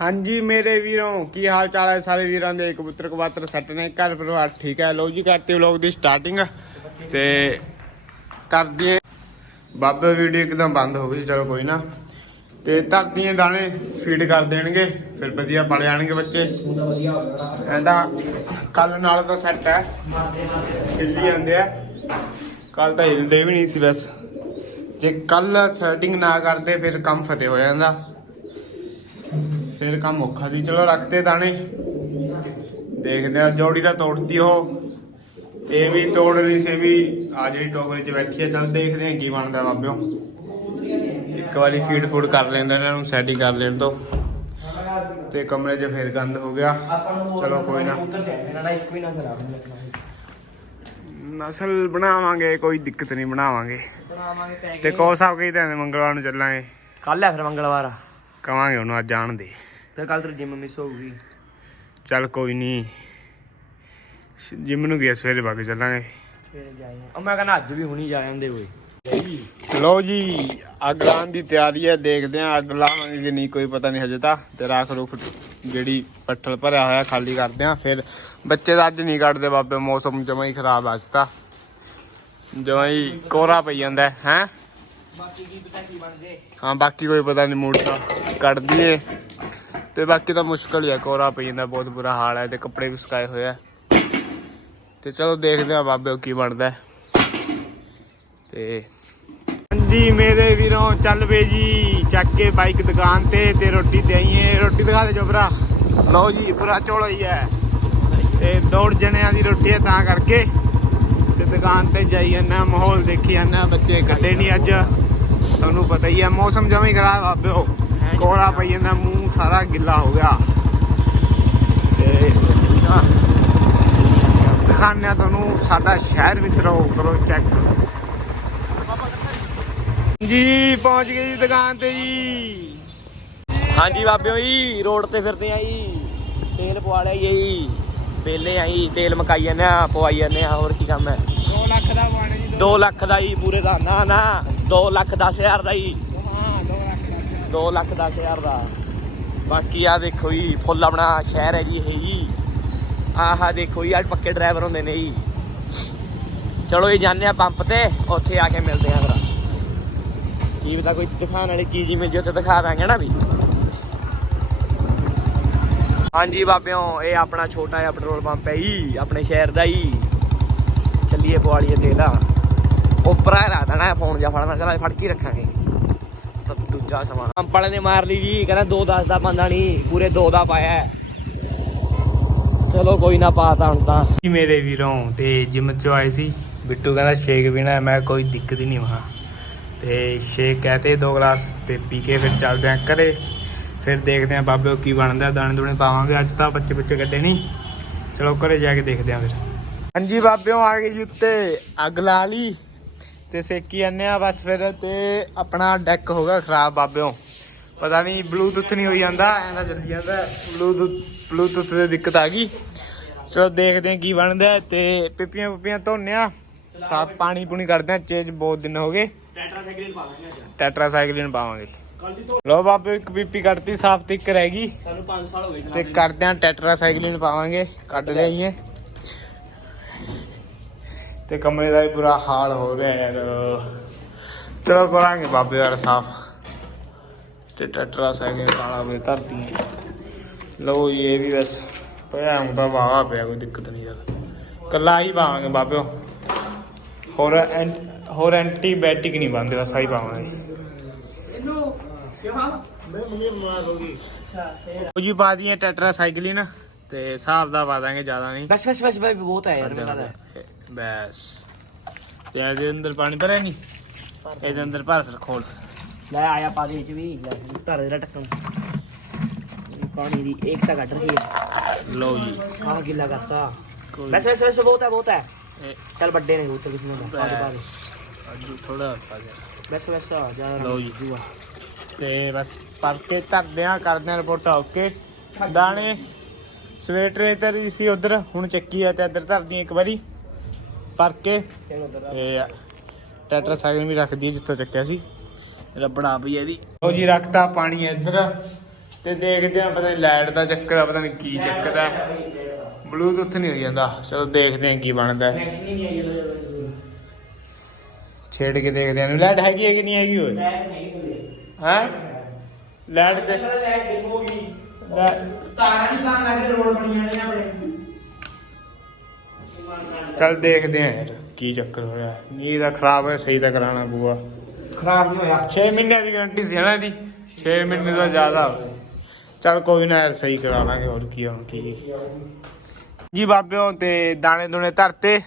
ਹਾਂਜੀ ਮੇਰੇ ਵੀਰੋ, ਕੀ ਹਾਲ ਚਾਲ ਹੈ ਸਾਰੇ ਵੀਰਾਂ ਦੇ? ਕਬੂਤਰ ਕਬਾਤਰ ਸੱਟ ਨੇ ਘਰ ਪਰਿਵਾਰ ਠੀਕ ਹੈ? ਲੋ ਜੀ, ਕਰਤੀ ਵਲੌਗ ਦੀ ਸਟਾਰਟਿੰਗ ਤੇ ਕਰਦੀ ਬਾਬੇ ਵੀਡੀਓ ਇੱਕਦਮ ਬੰਦ ਹੋ ਗਈ, ਚਲੋ ਕੋਈ ਨਾ। ਤੇ ਧਰਤੀਆਂ ਦਾਣੇ ਫੀਡ ਕਰ ਦੇਣਗੇ, ਫਿਰ ਵਧੀਆ ਪੜ ਜਾਣਗੇ ਬੱਚੇ। ਇਹਦਾ ਕੱਲ ਨਾਲ ਤਾਂ ਸੈੱਟ ਹੈ। ਹਿੱਲੀ ਜਾਂਦੇ ਆ। ਕੱਲ ਤਾਂ ਹਿੱਲਦੇ ਵੀ ਨਹੀਂ ਸੀ ਬਸ। ਜੇ ਕੱਲ ਸੈਟਿੰਗ ਨਾ ਕਰਦੇ, ਫਿਰ ਕੰਮ ਫਤਿਹ ਹੋ ਜਾਂਦਾ। ਫਿਰ ਕੰਮ ਔਖਾ ਸੀ। ਚਲੋ ਰੱਖਤੇ ਦਾਣੇ। ਦੇਖਦੇ ਆ ਜੋੜੀ ਦਾ ਤੋੜਦੀ ਉਹ। ਇਹ ਵੀ ਤੋੜ ਲਈ ਸੀ ਵੀ ਆ ਜਿਹੜੀ ਟੋਕਰੀ 'ਚ ਬੈਠੀ ਆ ਚੱਲ ਦੇਖਦੇ ਆ ਕੀ ਬਣਦਾ ਬਾਬਿਓ। ਇੱਕ ਵਾਰੀ ਫੀਡ ਫੂਡ ਕਰ ਲੈਂਦੇ ਇਹਨਾਂ ਨੂੰ ਸੈਟਿੰਗ ਕਰ ਲੈਣ ਤੋਂ। ਤੇ ਕਮਰੇ 'ਚ ਫਿਰ ਗੰਦ ਹੋ ਗਿਆ। ਚਲੋ ਕੋਈ ਨਾ। ਨਸਲ ਬਣਾਵਾਂਗੇ ਕੋਈ ਦਿੱਕਤ ਨਹੀਂ ਬਣਾਵਾਂਗੇ। ਤੈ ਤੇ ਕੋ ਸਾਹਿਬ ਕਹੀ ਤਾਂ ਮੰਗਲਵਾਰ ਨੂੰ ਚੱਲਾਂਗੇ। ਕੱਲ ਹੈ ਫਿਰ ਮੰਗਲਵਾਰ। ਕਵਾਂਗੇ ਉਹਨੂੰ ਅੱਜ ਜਾਣ ਦੇ। ਫਿਰ ਕੱਲ ਤੇਰੀ ਜਿਮ ਮਿਸ ਹੋਊਗੀ। ਚੱਲ ਕੋਈ ਨਹੀਂ ਜਿਮ ਨੂੰ ਗਿਆ ਸਵੇਰੇ ਬਾਕੀ ਚੱਲਾਂਗੇ। ਫਿਰ ਜਾਈਏ ਉਹ ਮੈਂ ਕਹਿੰਦਾ ਅੱਜ ਵੀ ਹੁਣੀ ਜਾ ਜਾਂਦੇ ਕੋਈ ਲੋ ਜੀ ਅੱਗ ਲਾਉਣ ਦੀ ਤਿਆਰੀ ਹੈ ਦੇਖਦੇ ਆਂ ਅੱਗ ਲਾਵਾਂਗੇ ਕਿ ਨਹੀਂ ਕੋਈ ਪਤਾ ਨਹੀਂ ਹਜੇ ਤਾਂ। ਤੇ ਰਾਖ ਰੁਖ ਜਿਹੜੀ ਪੱਠਲ ਭਰਿਆ ਹੋਇਆ ਖਾਲੀ ਕਰਦੇ ਆਂ ਫਿਰ ਬੱਚੇ ਤਾਂ ਅੱਜ ਨਹੀਂ ਕੱਢਦੇ ਬਾਬੇ ਮੌਸਮ ਜਮਾਂ ਹੀ ਖਰਾਬ ਅੱਜ ਤਾਂ। ਜਮਾਂ ਹੀ ਕੋਹਰਾ ਪਈ ਜਾਂਦਾ ਹੈ ਹੈਂ? ਬਾਕੀ ਕੀ ਪਤਾ ਕੀ ਬਣ ਜੇ। ਹਾਂ ਬਾਕੀ ਕੋਈ ਪਤਾ ਨਹੀਂ ਮੂਡ ਤਾਂ ਕੱਢ ਦਈਏ। ਤੇ ਬਾਕੀ ਤਾਂ ਮੁਸ਼ਕਲ ਹੀ ਹੈ ਕੋਹਰਾ ਪਈ ਜਾਂਦਾ, ਬਹੁਤ ਬੁਰਾ ਹਾਲ ਹੈ ਤੇ ਕੱਪੜੇ ਵੀ ਸੁਕਾਏ ਹੋਏ ਆ। ਤੇ ਚਲੋ ਦੇਖਦੇ ਆ ਬਾਬੇ ਕੀ ਬਣਦਾ ਹੈ। ਤੇ ਹਾਂਜੀ, ਮੇਰੇ ਵੀਰੋਂ, ਚੱਲ ਵੇ ਜੀ, ਚੱਕ ਕੇ ਬਾਈਕ ਦੁਕਾਨ ਤੇ ਤੇ ਰੋਟੀ ਦੇਈਏ ਰੋਟੀ ਦਿਖਾ ਦੇ ਜੋ ਭਰਾ। ਲਓ ਜੀ ਪੂਰਾ ਚੋਲ ਹੋਈ ਹੈ। ਤੇ ਦੌੜ ਜਣਿਆਂ ਦੀ ਰੋਟੀ ਹੈ ਤਾਂ ਕਰਕੇ। ਤੇ ਦੁਕਾਨ ਤੇ ਜਾਈ ਜਾਂਦਾ ਮਾਹੌਲ ਦੇਖੀ ਜਾਂਦਾ ਬੱਚੇ ਕੱਢੇ ਨਹੀਂ ਅੱਜ। ਤੁਹਾਨੂੰ ਪਤਾ ਹੀ ਹੈ, ਮੌਸਮ ਜਮੇ ਖਰਾਬ ਆ ਪਿਓ ਕੋਹਰਾ ਪਈ ਜਾਂਦਾ ਮੂੰਹ ਸਾਰਾ ਗਿੱਲਾ ਹੋ ਗਿਆ। ਤੇ ਹਾਂ ਤੁਹਾਨੂੰ ਸਾਡਾ ਸ਼ਹਿਰ ਮਿੱਤਰੋ ਕਰੋ। ਚੈੱਕ ਜੀ ਪਹੁੰਚ ਗਏ ਜੀ ਦੁਕਾਨ ਤੇ ਜੀ। ਹਾਂਜੀ ਬਾਬਿਓ ਜੀ ਰੋਡ ਤੇ ਫਿਰਦੇ ਆ ਜੀ। ਤੇਲ ਪਵਾ ਲਿਆ ਜੀ। ਪਹਿਲੇ ਆਈ ਤੇਲ ਮਕਾਈ ਜਾਂਦੇ ਆ ਪਵਾਈ ਜਾਂਦੇ ਆ ਹੋਰ ਕੀ ਕੰਮ ਹੈ? 2 ਲੱਖ ਦਾ ਬਾਣੇ ਜੀ 2 ਲੱਖ ਦਾ ਜੀ ਪੂਰੇ ਦਾ ਨਾ ਨਾ 2 ਲੱਖ 10 ਹਜ਼ਾਰ ਦਾ ਜੀ। ਹਾਂ 2 ਲੱਖ ਦਾ 2 ਲੱਖ 10 ਹਜ਼ਾਰ ਦਾ। ਬਾਕੀ ਆ ਦੇਖੋ ਜੀ, ਫੁੱਲ ਆਪਣਾ ਸ਼ਹਿਰ ਹੈ ਜੀ ਇਹ ਜੀ। ਆਹ ਦੇਖੋ ਜੀ ਅੱਜ ਪੱਕੇ ਡਰਾਈਵਰ ਹੁੰਦੇ ਨੇ ਜੀ। ਚਲੋ ਜੀ, ਜਾਂਦੇ ਆ ਪੰਪ ਤੇ, ਉੱਥੇ ਆ ਕੇ ਮਿਲਦੇ ਆ ਫਿਰ। ਕੀ ਪਤਾ ਕੋਈ ਦਿਖਾਉਣ ਵਾਲੀ ਚੀਜ਼ ਹੀ ਮਿਲ ਜੇ, ਉੱਥੇ ਦਿਖਾ ਦਾਂਗੇ ਨਾ ਵੀ। ਹਾਂਜੀ ਬਾਬਿਓ, ਇਹ ਆਪਣਾ ਛੋਟਾ ਜਿਹਾ ਪੈਟਰੋਲ ਪੰਪ ਹੈ ਜੀ, ਆਪਣੇ ਸ਼ਹਿਰ ਦਾ ਹੀ ਚੱਲੀਏ ਪਵਾਲੀਏ ਤੇਲ। ਆ ਉੱਪਰ ਆ ਰੱਖ ਦੇਣਾ ਫੋਨ ਜਾਂ ਫੜਨਾ, ਚਲਾ ਫੜ ਕੇ ਰੱਖਾਂਗੇ। ਦੂਜਾ ਸਮਾਨ ਪੰਪ ਵਾਲੇ ਨੇ ਮਾਰ ਲਈ ਜੀ ਕਹਿੰਦਾ 2 10 ਦਾ ਬੰਦਾ ਨਹੀਂ ਪੂਰੇ 2 ਦਾ ਪਾਇਆ ਹੈ। ਚਲੋ ਕੋਈ ਨਾ ਪਾਤਾ ਹੁਣ ਤਾਂ। ਜੀ ਮੇਰੇ ਵੀਰੋਂ ਤੇ ਜਿਮ ਚੋਂ ਆਏ ਸੀ। ਬਿੱਟੂ ਕਹਿੰਦਾ ਸ਼ੇਕ ਪੀਣਾ। ਮੈਂ ਕੋਈ ਦਿੱਕਤ ਹੀ ਨਹੀਂ ਮਹਾ ਤੇ ਸ਼ੇਕ ਕਹਤੇ ਦੋ ਗਲਾਸ ਤੇ ਪੀ ਕੇ ਫਿਰ ਚੱਲਦੇ ਆਂ ਘਰੇ। ਫਿਰ ਦੇਖਦੇ ਆਂ ਬਾਬੇ ਕੀ ਬਣਦਾ ਦਾਣੇ ਦੂਣੇ ਪਾਵਾਂਗੇ। ਅੱਜ ਤਾਂ ਬੱਚੇ ਬੱਚੇ ਕੱਢੇ ਨਹੀਂ ਚਲੋ ਘਰੇ ਜਾ ਕੇ ਦੇਖਦੇ ਆਂ ਫਿਰ। ਹਾਂਜੀ ਬਾਬਿਓ ਆ ਗਏ ਜੀ ਉੱਤੇ। ਅੱਗ ਲਾ ਲਈ। ਤੇ ਸੇਕੀ ਜਾਂਦੇ ਆ ਬਸ ਫਿਰ ਤੇ ਆਪਣਾ ਡੈਕ ਹੋ ਗਿਆ ਖਰਾਬ ਬਾਬਿਓ। ਪਤਾ ਨਹੀਂ ਬਲੂਟੁੱਥ ਨਹੀਂ ਹੋਈ ਜਾਂਦਾ ਐਂਦਾ ਚੱਲੀ ਜਾਂਦਾ। ਬਲੂਟੁੱਥ ਬਲੂਟੁੱਥ ਦੀ ਦਿੱਕਤ ਆ ਗਈ। ਚਲੋ ਦੇਖਦੇ ਹਾਂ ਕੀ ਬਣਦਾ ਤੇ ਪਿੱਪੀਆਂ ਪੁੱਪੀਆਂ ਧੋਨੇ ਆ। ਸਾਫ਼ ਪਾਣੀ ਪੂਣੀ ਕਰਦੇ ਆ ਚੇਂਜ ਬਹੁਤ ਦਿਨ ਹੋ ਗਏ। ਟੈਟਰਾ ਸਾਈਕਲ ਪਾ ਦਾਂਗੇ ਅੱਜ ਟੈਟਰਾ ਸਾਈਕਲਿਨ ਪਾਵਾਂਗੇ। ਤੋਂ ਲੋ ਬਾਬੇ ਇੱਕ ਪੀਪੀ ਕੱਢਤੀ ਸਾਫ਼ ਤੇ ਇੱਕ ਰਹਿ ਗਈ। ਸਾਨੂੰ 5 ਸਾਲ ਹੋ ਗਏ ਤੇ ਕਰਦੇ ਆ ਟੈਟਰਾ ਸਾਈਕਲਿਨ ਪਾਵਾਂਗੇ। ਕੱਢ ਲਿਆਈਏ ਤੇ ਕਮਰੇ ਦਾ ਵੀ ਬੁਰਾ ਹਾਲ ਹੋ ਰਿਹਾ ਯਾਰ। ਚਲੋ ਕਰਾਂਗੇ ਬਾਬੇ ਯਾਰ ਸਾਫ਼ ਤੇ ਟੈਟਰਾ ਸਾਈਕਲਿਨ ਪਾਣਾ ਵੀ ਧਰਤੀ ਲਓ ਇਹ ਵੀ ਬਸ ਪਿਆ ਹੁੰਦਾ ਵਾਵਾ ਪਿਆ, ਕੋਈ ਦਿੱਕਤ ਨਹੀਂ ਯਾਰ ਕੱਲਾ ਹੀ ਪਾਵਾਂਗੇ ਬਾਬਿਓ। ਹੋਰ ਹੋਰ ਐਂਟੀਬਾਇਓਟਿਕ ਨਹੀਂ ਬੰਦੇ ਬਸ ਆਹੀ ਪਾਵਾਂਗੇ ਇਹਨੂੰ ਕਿਹਾ ਮੈਂ ਮੁਝੇ ਮਾਰ ਹੋਗੀ ਅੱਛਾ ਉਹ ਜੀ, ਪਾ ਦਈਏ ਟੈਟਰਾ ਸਾਈਕਲਿਨ ਤੇ ਹਿਸਾਬ ਦਾ ਪਾ ਦਾਂਗੇ, ਜ਼ਿਆਦਾ ਨਹੀਂ। ਬਸ ਬਸ ਬਸ ਬਹੁਤ ਹੈ ਯਾਰ ਮੇਰਾ ਬਸ। ਤੇ ਇਹਦੇ ਅੰਦਰ ਪਾਣੀ ਭਰਿਆ ਨਹੀਂ? ਇਹਦੇ ਅੰਦਰ ਭਰ ਫਿਰ ਖੋਲ। ਲੈ ਆਇਆ ਪਾ ਦੇ ਵਿੱਚ ਵੀ ਲੈ ਧਰ ਦੇ ਟੱਕਣ ਪਾਣੀ ਦੀ ਇੱਕ ਤਾਂ ਕੱਢ ਰਹੀ ਹੈ। ਲਓ ਜੀ। ਆਹ ਗਿੱਲਾ ਕਰਤਾ। ਬਸ ਬਸ ਬਸ ਬਹੁਤ ਹੈ ਬਹੁਤ ਹੈ। ਚੱਲ ਵੱਡੇ ਨੇ ਉੱਤਰ ਕਿਸ ਨੂੰ ਪਾ ਦੇ ਪਾ ਦੇ। ਅੱਜੂ ਥੋੜਾ ਪਾ ਦੇ। ਬਸ ਬਸ ਆ ਜਾ। ਲਓ ਜੀ। ਜੂਆ ਤੇ ਬਸ ਕੇ ਧਰਦੇ ਆ ਕਰਦੇ ਆ ਰਿਪੋਰਟ। ਓਕੇ। ਦਾਣੇ। ਸਵੇਰ ਟਰੇ ਤਰੀ ਸੀ ਉਧਰ। ਹੁਣ ਚੱਕੀ ਆ ਤੇ ਇੱਧਰ ਧਰਦੀ ਇੱਕ ਵਾਰੀ। ਭਰ ਕੇ ਤੇ ਟੈਟਰਾ ਸਾਈਕਲ ਵੀ ਰੱਖ ਦਈਏ ਜਿੱਥੋਂ ਚੱਕਿਆ ਸੀ। ਰੱਬੜਾ ਪਈ ਇਹਦੀ। ਲਓ ਜੀ ਰੱਖਤਾ ਪਾਣੀ ਇੱਧਰ ਤੇ ਦੇਖਦੇ ਆ ਪਤਾ ਨਹੀਂ ਲਾਈਟ ਦਾ ਚੱਕਰ ਆ ਪਤਾ ਨਹੀਂ ਕੀ ਚੱਕਰ ਹੈ ਬਲੂਟੁੱਥ ਨਹੀਂ ਹੋ ਜਾਂਦਾ। ਚਲੋ ਦੇਖਦੇ ਆ ਕੀ ਬਣਦਾ। ਛੇੜ ਕੇ ਦੇਖਦੇ ਆ ਲਾਈਟ ਹੈਗੀ ਹੈ ਕਿ ਨਹੀਂ ਹੈਗੀ ਓਏ? ਹੈ? ਲਾਈਟ ਦੇ ਲੈਟ ਦੇਖੋਗੀ ਲੈ- ਤਾਰਾਂ ਨਹੀਂ ਤਾਂ ਲੱਗ ਰੋਡ ਬਣੀਆਂ ਨੇ ਆਪਣੇ। ਚੱਲ ਦੇਖਦੇ ਆ ਯਾਰ ਕੀ ਚੱਕਰ ਹੋਇਆ। ਨੀਂਦ ਦਾ ਖਰਾਬ ਹੋਇਆ ਸਹੀ ਤਾਂ ਕਰਾਣਾ ਪਊਗਾ। ਖਰਾਬ ਨਹੀਂ ਹੋਇਆ। 6 ਮਹੀਨਿਆਂ ਦੀ ਗਾਰੰਟੀ ਸੀ ਨਾ ਇਹਦੀ। 6 ਮਹੀਨੇ ਤੋਂ ਜ਼ਿਆਦਾ। ਚੱਲ ਕੋਈ ਨਾ ਯਾਰ ਸਹੀ ਕਰਾ ਲਾਂਗੇ ਹੋਰ ਕੀ ਹੁਣ ਕੀ ਜੀ ਬਾਬਿਓ ਤੇ ਦਾਣੇ ਦੁਣੇ ਧਰਤੇ।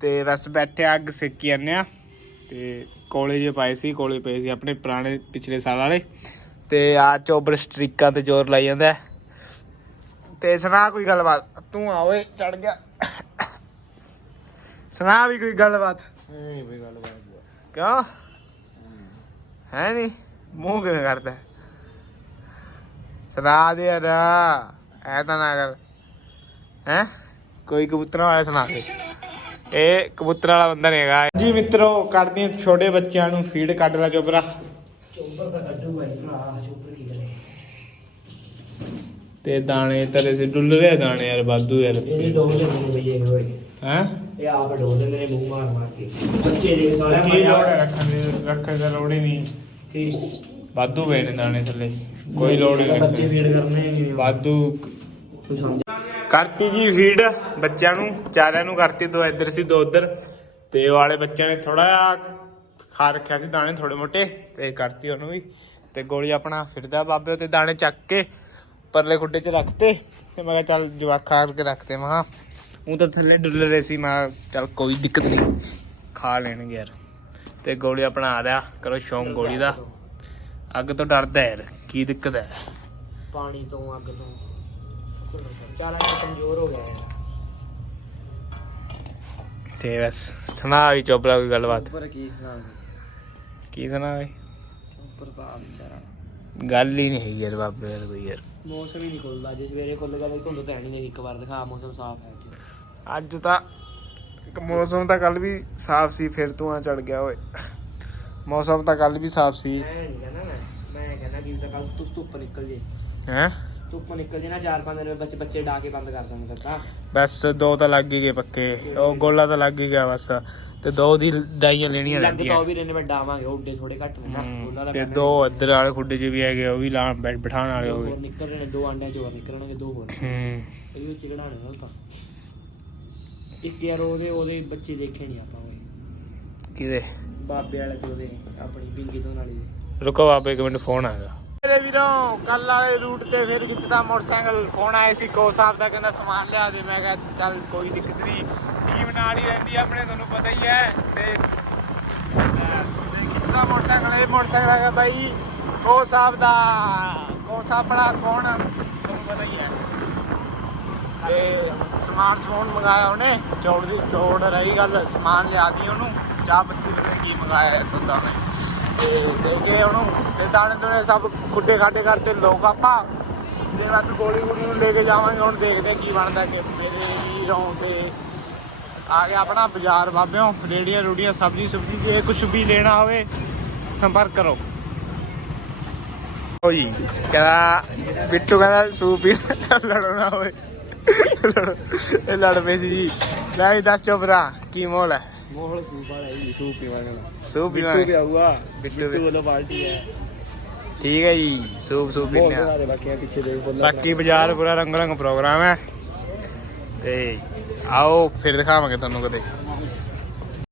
ਤੇ ਬਸ ਬੈਠੇ ਅੱਗ ਸੇਕੀ ਜਾਂਦੇ ਆ। ਤੇ ਕੋਲੇ ਜੇ ਪਾਏ ਸੀ ਕੋਲੇ ਪਏ ਸੀ ਆਪਣੇ ਪੁਰਾਣੇ ਪਿਛਲੇ ਸਾਲ ਵਾਲੇ। ਤੇ ਆ ਚੋਬਰ ਸਟ੍ਰਿਕਾਂ ਤੇ ਜ਼ੋਰ ਲਾਈ ਜਾਂਦਾ। ਹੈ। ਤੇ ਸੁਣਾ ਕੋਈ ਗੱਲਬਾਤ। ਤੂੰ ਆ ਓਏ ਚੜ ਗਿਆ। ਸੁਣਾ ਵੀ ਕੋਈ ਗੱਲਬਾਤ। ਨਹੀਂ ਬਈ ਗੱਲ ਬਾਤ ਕਿਉਂ? ਹੈ। ਨਹੀਂ ਮੂੰਹ ਕਿਵੇਂ ਕਰਦਾ? ਸੁਣਾ ਦੇ ਯਾਰ। ਐ ਤਾਂ ਨਾ ਕਰ। ਹੈ? ਕੋਈ ਕਬੂਤਰਾਂ ਵਾਲਾ ਸੁਣਾ ਦੇ। ਇਹ ਕਬੂਤਰ ਵਾਲਾ ਬੰਦਾ ਨਹੀਂ ਹੈਗਾ। ਜੀ ਮਿੱਤਰੋ ਕਰਦੇ ਹਾਂ ਛੋਟੇ ਬੱਚਿਆਂ ਨੂੰ ਫੀਡ ਕੱਢ ਲਾ ਚੋਬਰਾ ਚੋਪਰ ਦਾ ਕੱਢੂ ਬਾਈ ਭਰਾ ਚੋਪਰ ਕੀ ਕਰੇ? ਤੇ ਦਾਣੇ ਤੇਰੇ ਸੇ ਡੁੱਲ ਰਹੇ ਦਾਣੇ ਯਾਰ ਬਾਦੂ ਯਾਰ। ਜਿਹੜੀ ਦੋ ਜਣੇ ਬਈ ਇਹ ਹੋਏ ਹੈ? ਇਹ ਆਪ ਡੋਲਦੇ ਮੇਰੇ ਮੂੰਹ ਮਾਰ ਮਾਰ ਕੇ। ਬੱਚੇ ਦੇ ਸਾਰੇ ਕੀ ਲੋੜ ਹੈ ਰੱਖਣ ਦੀ? ਰੱਖਣ ਦੀ ਲੋੜ ਹੀ ਨਹੀਂ। ਕੀ? ਬਾਦੂ ਪਏ ਨੇ ਦਾਣੇ ਥੱਲੇ। ਕੋਈ ਲੋੜ ਨਹੀਂ ਰੱਖਣ ਬੱਚੇ ਦੀ। ਫੀਡ ਕਰਨੇ ਵਾਧੂ। ਤੂੰ ਸਮਝ ਕਰਤੀ ਜੀ ਫੀਡ ਬੱਚਿਆਂ ਨੂੰ ਚਾਰਿਆਂ ਨੂੰ ਕਰਤੀ ਦੋ ਇੱਧਰ ਸੀ ਦੋ ਉੱਧਰ। ਤੇ ਉਹ ਵਾਲੇ ਬੱਚਿਆਂ ਨੇ ਥੋੜਾ ਜਿਹਾ ਖਾ ਰੱਖਿਆ ਸੀ ਦਾਣੇ ਥੋੜੇ ਮੋਟੇ ਤੇ ਕਰਤੀ ਉਹਨੂੰ ਵੀ। ਤੇ ਗੋਲੀ ਆਪਣਾ ਫਿਰਦਾ ਬਾਬੇ ਤੇ ਦਾਣੇ ਚੱਕ ਕੇ ਪਰਲੇ ਖੁੱਡੇ 'ਚ ਰੱਖਤੇ। ਤੇ ਮੈਂ ਕਿਹਾ ਚੱਲ ਜਵਾਕ ਖਾ ਕੇ ਰੱਖਤੇ ਮੈਂ ਉਹ ਤਾਂ ਥੱਲੇ ਡੁੱਲ ਰਹੇ ਸੀ ਮੈਂ ਚੱਲ ਕੋਈ ਦਿੱਕਤ ਨਹੀਂ। ਖਾ ਲੈਣਗੇ ਯਾਰ। ਤੇ ਗੋਲੀ ਆਪਣਾ ਆ ਰਿਹਾ ਕਰੋ ਸ਼ੌਂਕ ਗੋਲੀ ਦਾ। ਅੱਗ ਤੋਂ ਡਰਦਾ ਯਾਰ ਕੀ ਦਿੱਕਤ ਹੈ? ਪਾਣੀ ਤੋਂ ਅੱਗ ਤੋਂ। ਚਾਲਾ ਕਮਜ਼ੋਰ ਹੋ ਗਿਆ ਯਾਰ। ਤੇ ਬਸ ਸੁਣਾ ਵੀ ਚੋਪੜਾ ਕੋਈ ਗੱਲਬਾਤ। ਉੱਪਰ ਕੀ ਸੁਣਾ ਕੀ ਸੁਣਾ ਵੀ? ਉੱਪਰ ਤਾਂ ਵਿਚਾਰਾ। ਗੱਲ ਹੀ ਨਹੀਂ ਹੈਗੀ ਯਾਰ ਬਾਬੇ ਯਾਰ ਕੋਈ ਯਾਰ। ਮੌਸਮ ਹੀ ਨਹੀਂ ਖੁੱਲਦਾ। ਜੇ ਸਵੇਰੇ ਖੁੱਲ ਗਿਆ ਤਾਂ ਧੁੰਦ ਤਾਂ ਨਹੀਂ ਇੱਕ ਵਾਰ ਦਿਖਾ ਮੌਸਮ ਸਾਫ਼ ਹੈ ਅੱਜ ਤਾਂ ਮੌਸਮ ਤਾਂ ਕੱਲ ਵੀ ਸਾਫ਼ ਸੀ ਫਿਰ ਤੂੰ ਆ ਚੜ ਗਿਆ ਓਏ। ਮੌਸਮ ਤਾਂ ਕੱਲ ਵੀ ਸਾਫ਼ ਸੀ। ਮੈਂ ਨਹੀਂ ਕਹਿੰਦਾ ਮੈਂ ਮੈਂ ਕਹਿੰਦਾ ਕਿ ਤਾਂ ਕੱਲ ਧੁੱਪ ਧੁੱਪ ਨਿਕਲ ਜੇ। ਹੈ? ਧੁੱਪ ਨਿਕਲ ਜੇ ਨਾ ਚਾਰ ਪੰਜ ਦਿਨ ਬੱਚੇ ਬੱਚੇ ਡਾ ਕੇ ਬੰਦ ਕਰ ਦਿੰਦੇ ਤਾਂ। ਬਸ ਦੋ ਤਾਂ ਲੱਗ ਹੀ ਗਏ ਪੱਕੇ। ਉਹ ਗੋਲਾ ਤਾਂ ਲੱਗ ਹੀ ਗਿਆ ਬਸ। ਤੇ ਦੋ ਦੀ ਡਾਈਆਂ ਲੈਣੀਆਂ ਲੱਗ ਰਹਿੰਦੀਆਂ। ਤਾਂ ਉਹ ਵੀ ਰਹਿਣੇ ਮੈਂ ਡਾਵਾਂਗੇ ਉਹ ਉੱਡੇ ਥੋੜੇ ਘੱਟ ਨੇ ਨਾ ਉਹਨਾਂ ਦਾ ਤੇ ਦੋ ਇੱਧਰ ਵਾਲੇ ਖੁੱਡੇ 'ਚ ਵੀ ਹੈਗੇ ਉਹ ਵੀ ਲਾ ਬੈਠ ਬਿਠਾਉਣ ਵਾਲੇ ਉਹ ਵੀ। ਹੋਰ ਨਿਕਲ ਰਹੇ ਨੇ ਦੋ ਅੰਡਿਆਂ ਚੋਂ ਹੋਰ ਨਿਕਲਣਗੇ ਦੋ ਹੋਰ। ਹੂੰ। ਇਹਦੇ ਵਿੱਚ ਕਢਾਣੇ ਨੇ ਉਹ ਤਾਂ। ਇੱਕ ਯਾਰ ਉਹਦੇ ਉਹਦੇ ਬੱਚੇ ਦੇਖੇ ਨਹੀਂ ਆਪਾਂ ਓਏ। ਕਿਹਦੇ? ਬਾਬੇ ਵਾਲੇ ਤੇ ਉਹਦੇ ਆਪਣੀ ਬਿੰਗੀ ਤੋਂ ਵਾਲੀ ਦੇ। ਰੁਕੋ ਬਾਬੇ ਇੱਕ ਮਿੰਟ ਫੋਨ ਆ ਗਿਆ ਮੇਰੇ ਵੀਰੋ ਕੱਲ ਵਾਲੇ ਰੂਟ ਤੇ ਫਿਰ ਖਿੱਚਦਾ ਮੋਟਰਸਾਈਕਲ। ਫੋਨ ਆਇਆ ਸੀ ਕੋ ਸਾਹਿਬ ਦਾ ਕਹਿੰਦਾ ਸਮਾਨ ਲਿਆ ਦੇ। ਮੈਂ ਕਿਹਾ ਚੱਲ ਕੋਈ ਦਿੱਕਤ ਨਹੀਂ। ਟੀਮ ਨਾਲ ਹੀ ਰਹਿੰਦੀ ਆ ਆਪਣੇ ਤੁਹਾਨੂੰ ਪਤਾ ਹੀ ਹੈ। ਤੇ ਖਿੱਚਦਾ ਮੋਟਰਸਾਈਕਲ ਇਹ ਮੋਟਰਸਾਈਕਲ ਹੈਗਾ ਬਾਈ ਕੋ ਸਾਹਿਬ ਦਾ। ਕੋ ਸਾਹਿਬ ਬੜਾ ਕੌਣ ਤੁਹਾਨੂੰ ਪਤਾ ਹੀ ਹੈ ਤੇ ਸਮਾਨ ਸਮੂਨ ਮੰਗਾਇਆ ਉਹਨੇ ਚੌੜ ਦੀ ਚੌੜ ਰਹੀ ਗੱਲ, ਸਮਾਨ ਲਿਆ ਦੀ ਉਹਨੂੰ, ਚਾਹ ਪੱਤੀ ਲਵੇ ਕੀ ਮੰਗਾਇਆ ਹੈ ਸੌਦਾ ਤੇ ਦੇ ਕੇ ਉਹਨੂੰ, ਤੇ ਦਾਣੇ ਦੁਣੇ ਸਭ ਖੁੱਡੇ ਖਾਡੇ ਕਰਤੇ ਲੋਕ ਆਪਾਂ ਤੇ ਬਸ ਗੋਲੀ ਗੋਲੀ ਨੂੰ ਲੈ ਕੇ ਜਾਵਾਂਗੇ, ਹੁਣ ਦੇਖਦੇ ਕੀ ਬਣਦਾ ਕਿ ਮੇਰੇ ਵੀਰੋਂ ਤੇ ਆ ਗਿਆ ਆਪਣਾ ਬਾਜ਼ਾਰ ਬਾਬਿਓ ਰੇੜੀਆਂ ਰੂੜੀਆਂ, ਸਬਜ਼ੀ ਸੁਬਜ਼ੀ, ਜੇ ਕੁਝ ਵੀ ਲੈਣਾ ਹੋਵੇ, ਸੰਪਰਕ ਕਰੋ। ਓ ਕਹਿੰਦਾ, ਬਿੱਟੂ ਕਹਿੰਦਾ, ਸੂਪ ਹੀ ਲੜਨਾ ਹੋਵੇ। ਇਹ ਲੜ ਪਏ ਸੀ ਜੀ। ਲੈ ਜੀ ਦੱਸ ਚੋਬਰਾ ਕੀ ਮੋਲ ਹੈ? ਮੋਹਲ ਸੂਪ ਵਾਲਾ ਹੀ ਸੂਪ ਪੀਵਾਂਗੇ ਸੂਪ ਬਿੱਟੂ ਪੀਵਾਂਗੇ। ਵੀ ਆਊਗਾ ਬਿੱਟੂ ਬਿੱਟੂ ਵੀ। ਵੱਲੋਂ ਪਾਰਟੀ ਹੈ। ਠੀਕ ਹੈ ਜੀ ਸੂਪ ਸੂਪ ਪੀਨੇ ਆ ਬਣਾ ਦੇ ਬਾਕੀਆਂ ਪਿੱਛੇ ਦੇ ਬਾਕੀ ਬਾਜ਼ਾਰ ਪੂਰਾ ਰੰਗ ਰੰਗ ਪ੍ਰੋਗਰਾਮ ਹੈ। ਤੇ ਆਓ ਫਿਰ ਦਿਖਾਵਾਂਗੇ ਤੁਹਾਨੂੰ ਕਦੇ।